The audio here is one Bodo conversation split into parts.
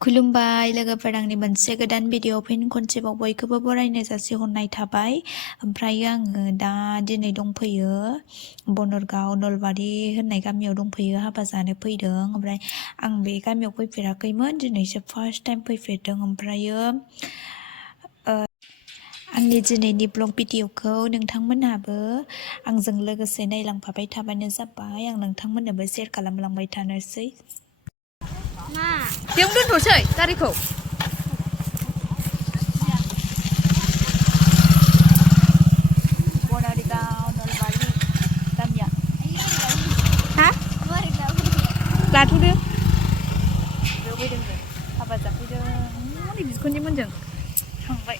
खुलुमबाय लोगोफोर आंनि मोनसे गोदान भिडिअ फिन खनसेबाव बयखौबो बरायनो जासिहरनाय थाबाय। ओमफ्राय आङो दा दिनै दंफैयो बनरगाव नलबारि होननाय गामियाव दंफैयो, हाबा जानो फैदों। ओमफ्राय आं बे गामियाव फैफेराखैमोन, दिनैसो फार्स्ट टाइम फैफेरदों। ओमफ्रायो आंनि दिनैनि ब्लग भिडिअखौ नोंथांमोनहाबो आंजों लोगोसे नायलांफाबाय थाबानो जाबाय। आं नोंथांमोननोबो शेयार खालामलांबाय थानोसै। बेयावनो दोनथ'सै गारिखौ। बनरगाव नलबारि गामिया हा लाथ'दो। बेयाव फैदों जों, हाबा जाफैदों। हनै बिखुनजोमोनजों थांबाय।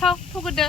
थाव थौग्रोदो।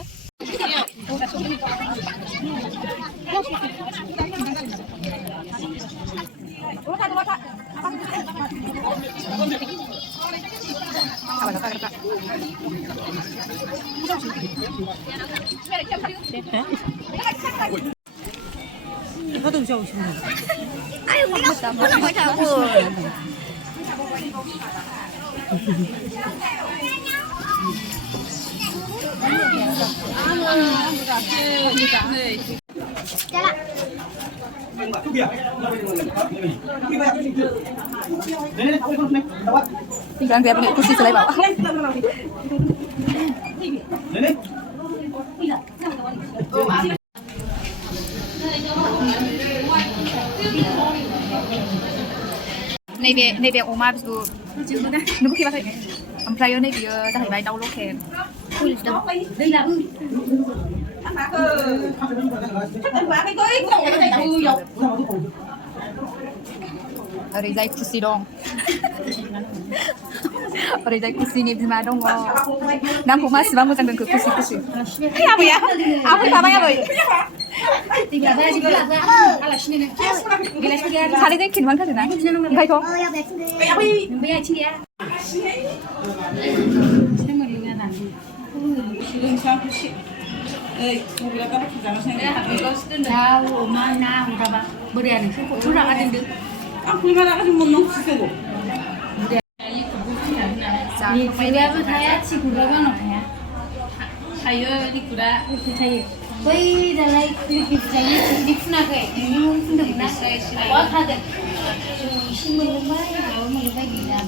Jangan dia punya kursi selai bawah. नैबे अमा बिबु नुबोखैबाखै? ओमफ्राय नै बियो जाहैबाय दाउ लकेल। ओरैजाय खुसि दं। ओरैजाय खुसिनि बिमा दङ। नामखौ मासिबा मोजां दोनखो खुसि। आबैया फैफाबाय आबै। सानैजों खिनलांथारोना ओंखायथ'। बै दालाय जायो बिदि फुनाखै नोंनि फुनदोंमोन ना माबा खागोन एसे मोनलोंबाय माबा मोनलोंबाय गैला।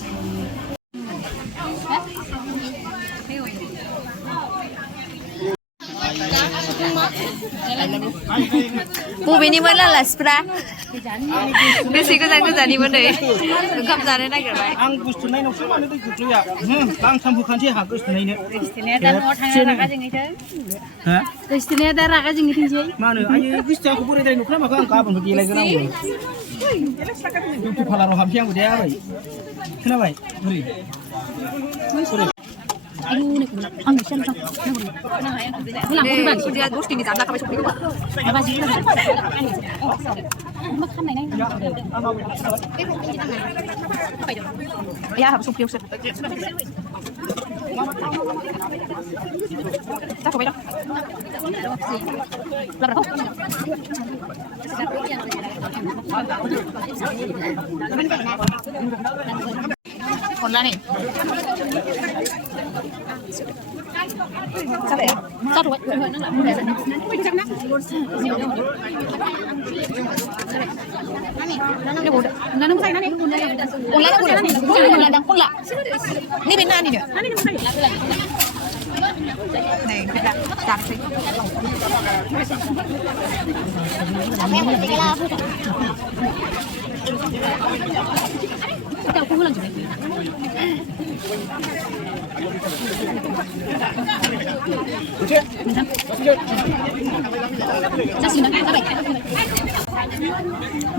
बबेनिमोन आलासिफ्रा? बेसे गोजाननिमोन नै ओंखाम जानो नागिरबाय। आं बुस्थु नायनावसो मानो दै गोग्लैया आं थांफोखानोसै आंहा गोसोनायनो। गोसोथोनाया दा न'आव थांना रागा जोंहैथों। गोसोथोनाया दा रागा जोंहैथोंसै। मानो आयो गोसोथोआखौ बोरै दाय नुखोना माखो आं गाबोनबो देलायगोन आंबो। बिउटि पार्लाराव हाबसै आंबो दे आबै। खोनाबाय बोरै? दसथिनि जाजाखाबाय सफैगौ। आंहाबो सफैयावसो जाथ'बाय दा। अनलानै जाबाय जाथ'बाय। अनला नैबे नानिनो नै जानोसै। दाउखौ होलांजोबबाय।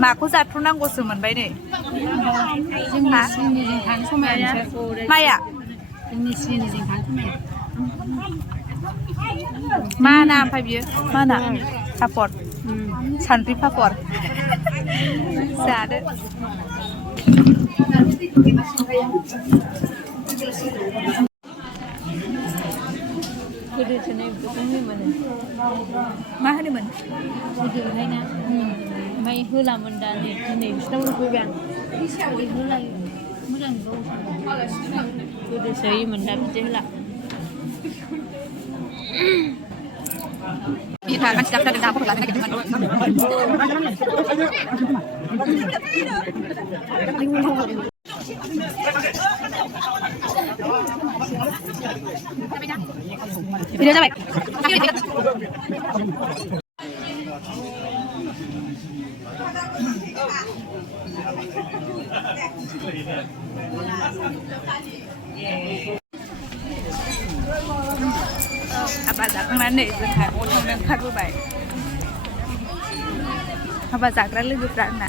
माखौ जाथ्र'नांगौसो मोनबाय नै। जोंनि थानो समाया माया जोंनि सिनिजों थानो समाया मा ना ओमफ्राय बियो मा ना? पापर सान्द्रि पापर जादो। गोदोसोनाय होनोमोन। मा होनोमोन? गोदोहाय ना ओमफ्राय होलामोन दा नै दिनै बिसिनाव होफैबाय आं। गोदोसो होयोमोन दा बिदि होला Biar kan siap ada dapur lah kita Video sampai. Apa जाखांनानै जोंहा थांनो ओंखारबोबाय हाबा जाग्रा लोगोफ्रा आंना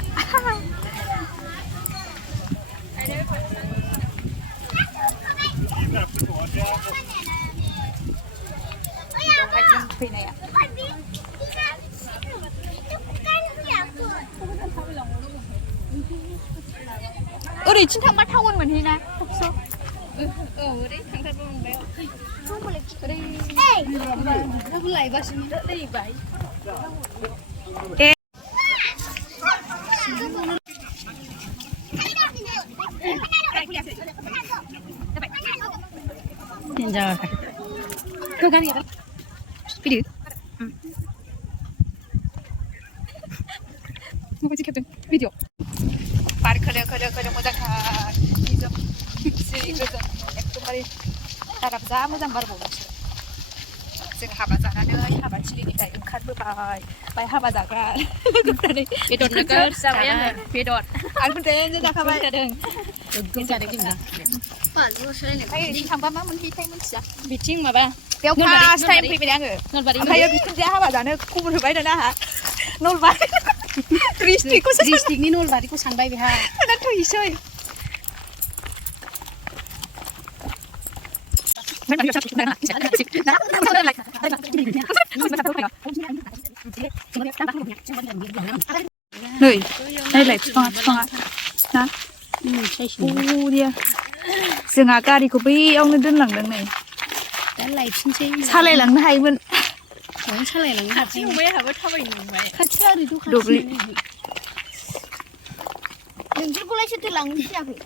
फैनाया ओरैथिं थांबा टाउन मोनहैना ओरै थांथारबो मोनबाय Video. Par खोलो मोजांथार निजोम सिरि गोजोन एकदमबारे दाराब जा मोजां बारबावदोंसो जों हाबा जानानै हाबा थिलिनिफ्राय ओंखारबोबाय बाय हाबा जाग्रा लोगोफ्रानो बेदर नोगोर जाबाय आङो बेदर आं खोन्थानो जाखाबाय गोगोम जादों जोंना ओमफ्राय थांबा मा मोनहैथाय मिथिया बिथिं माबा बेयाव फार्स्ट टाइम फैबाय आङो ओमफ्राय बिखुनजोआ हाबा जानो खबर होबाय दाना आंहा नलबारि डिस्ट्रिक्टनि नलबारिखौ सानबाय बेहा थैसै नै नायलाय बिफाङा ना बरिया जोंहा गारिखौ बैयावनो दोनलांदों नै दा लायफिनसै सालायलांनो हायोमोन सालायलांनो खाथि नुबाय आंहाबो थाबायनो नुबाय खाथिया ओरै दखान दुब्लि नोंसोरखौलाय सोरथो लांनो फैयाखै